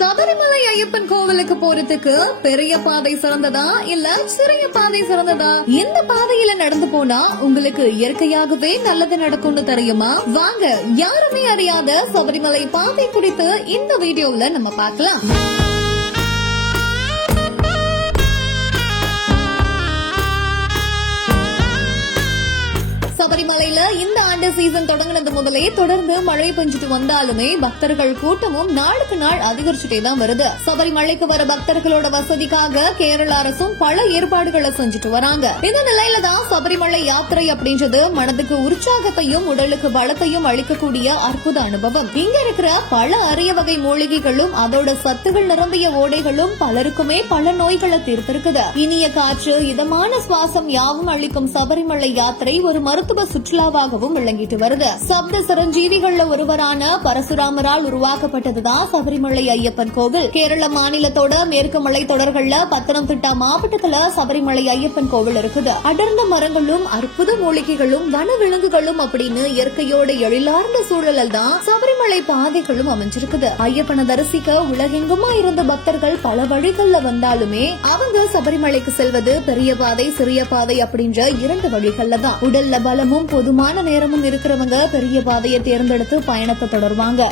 சபரிமலை ஐயப்பன் கோவிலுக்கு போறதுக்கு பெரிய பாதை சிறந்ததா இல்ல சிறிய பாதை சிறந்ததா? எந்த பாதையில நடந்து போனா உங்களுக்கு இயற்கையாகவே நல்லது நடக்கும்னு தெரியுமா? வாங்க, யாருமே அறியாத சபரிமலை பாதை குறித்து இந்த வீடியோல நம்ம பார்க்கலாம். சபரிமலையில இந்த ஆண்டு சீசன் தொடங்கினது முதலே தொடர்ந்து மழை பெஞ்சிட்டு வந்தாலுமே பக்தர்கள் கூட்டமும் நாளுக்கு நாள் அதிகரிச்சுட்டே தான் வருது. சபரிமலைக்கு வர பக்தர்களோட வசதிக்காக கேரள அரசும் பல ஏற்பாடுகளை செஞ்சுட்டு வராங்க. இந்த நிலையில தான் சபரிமலை யாத்திரை அப்படின்றது மனதுக்கு உற்சாகத்தையும் உடலுக்கு பலத்தையும் அளிக்கக்கூடிய அற்புத அனுபவம். இங்க இருக்கிற பல அரிய வகை மூலிகைகளும் அதோட சத்துகள் நிரம்பிய ஓடைகளும் பலருக்குமே பல நோய்களை தீர்த்திருக்குது. இனிய காற்று, இதமான சுவாசம் யாவும் அளிக்கும் சபரிமலை யாத்திரை ஒரு மருத்துவ சுற்றுலாவாகவும் விளங்கிட்டு வருது. சப்த சிரஞ்சீவிகள்ல ஒருவரான பரசுராமரால் உருவாக்கப்பட்டதுதான் சபரிமலை ஐயப்பன் கோவில். கேரள மாநிலத்தோட மேற்கு மலை தொடர்கள்ல பத்தனம்திட்டா மாவட்டத்துல சபரிமலை ஐயப்பன் கோவில் இருக்குது. அடர்ந்த மரங்களும் அற்புத மூலிகைகளும் வன விலங்குகளும் அப்படின்னு இயற்கையோட எழிலார்ந்த சூழலில் தான் சபரிமலை பாதைகளும் அமைஞ்சிருக்குது. ஐயப்பனை தரிசிக்க உலகெங்குமா இருந்த பக்தர்கள் பல வழிகள்ல வந்தாலுமே அவங்க சபரிமலைக்கு செல்வது பெரிய பாதை சிறிய பாதை அப்படின்ற இரண்டு வழிகள்ல தான். உடல்ல பலமும் பொதுமான நேரமும் இருக்கிறவங்க பெரிய பாதையை தேர்ந்தெடுத்து பயணத்தை தொடர்வாங்க.